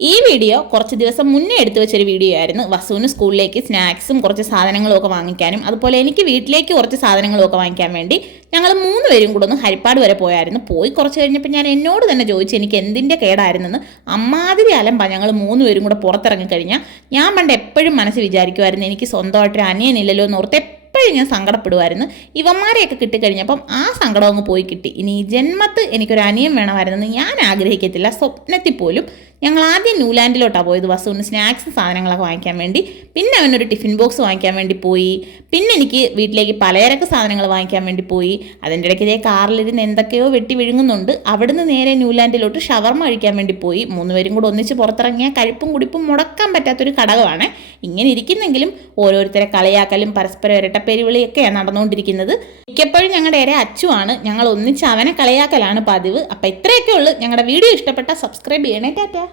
ഈ വീഡിയോ കുറച്ച് ദിവസം മുന്നേ എടുത്തു വെച്ചൊരു വീഡിയോ ആയിരുന്നു. വസുവിന് സ്കൂളിലേക്ക് സ്നാക്സും കുറച്ച് സാധനങ്ങളും ഒക്കെ വാങ്ങിക്കാനും അതുപോലെ എനിക്ക് വീട്ടിലേക്ക് കുറച്ച് സാധനങ്ങളും ഒക്കെ വാങ്ങിക്കാൻ വേണ്ടി ഞങ്ങൾ 3 പേരും കൂടെ ഒന്ന് ഹരിപ്പാട് വരെ പോയായിരുന്നു. പോയി കുറച്ച് കഴിഞ്ഞപ്പോൾ ഞാൻ എന്നോട് തന്നെ ചോദിച്ചു എനിക്ക് എന്തിൻ്റെ കേടായിരുന്നെന്ന്. അമ്മാതിരി അലമ്പാ ഞങ്ങൾ 3 പേരും കൂടെ പുറത്തിറങ്ങിക്കഴിഞ്ഞാൽ. ഞാൻ പണ്ട് എപ്പോഴും മനസ്സ് വിചാരിക്കുമായിരുന്നു എനിക്ക് സ്വന്തമായിട്ടൊരു അനിയനില്ലല്ലോ എന്നോർത്ത് എപ്പോഴും ഞാൻ സങ്കടപ്പെടുമായിരുന്നു. ഇവന്മാരെയൊക്കെ കിട്ടിക്കഴിഞ്ഞപ്പം ആ സങ്കടം അങ്ങ് പോയി കിട്ടി. ഇനി ഈ ജന്മത്ത് എനിക്കൊരു അനിയൻ വേണമായിരുന്നെന്ന് ഞാൻ ആഗ്രഹിക്കത്തില്ല, സ്വപ്നത്തിൽ പോലും. ഞങ്ങൾ ആദ്യം ന്യൂലാൻഡിലോട്ടാണ് പോയത് വസുവിന് സ്നാക്സ് സാധനങ്ങളൊക്കെ വാങ്ങിക്കാൻ വേണ്ടി. പിന്നെ അവനൊരു ടിഫിൻ ബോക്സ് വാങ്ങിക്കാൻ വേണ്ടി പോയി. പിന്നെ എനിക്ക് വീട്ടിലേക്ക് പലചരക്ക് സാധനങ്ങൾ വാങ്ങിക്കാൻ വേണ്ടി പോയി. അതിൻ്റെ ഇടയ്ക്ക് ഇതേ കാറിലിരുന്ന് എന്തൊക്കെയോ വെട്ടി വിഴുങ്ങുന്നുണ്ട്. അവിടുന്ന് നേരെ ന്യൂലാൻഡിലോട്ട് ഷവർമ കഴിക്കാൻ വേണ്ടി പോയി. 3 പേരും കൂടെ ഒന്നിച്ച് പുറത്തിറങ്ങിയ കഴിപ്പും കുടിപ്പും മുടക്കാൻ പറ്റാത്തൊരു ഘടകമാണ്. ഇങ്ങനെ ഇരിക്കുന്നെങ്കിലും ഓരോരുത്തരെ കളിയാക്കലും പരസ്പരം ഇരട്ടപ്പേരുവിളിയൊക്കെയാണ് നടന്നുകൊണ്ടിരിക്കുന്നത്. മിക്കപ്പോഴും ഞങ്ങളുടെ ഏറെ അച്ചുവാണ്. ഞങ്ങൾ ഒന്നിച്ച് അവനെ കളിയാക്കലാണ് പതിവ്. അപ്പം ഇത്രയൊക്കെ ഉള്ളൂ. ഞങ്ങളുടെ വീഡിയോ ഇഷ്ടപ്പെട്ട സബ്സ്ക്രൈബ് ചെയ്യണേ. ടാറ്റാ.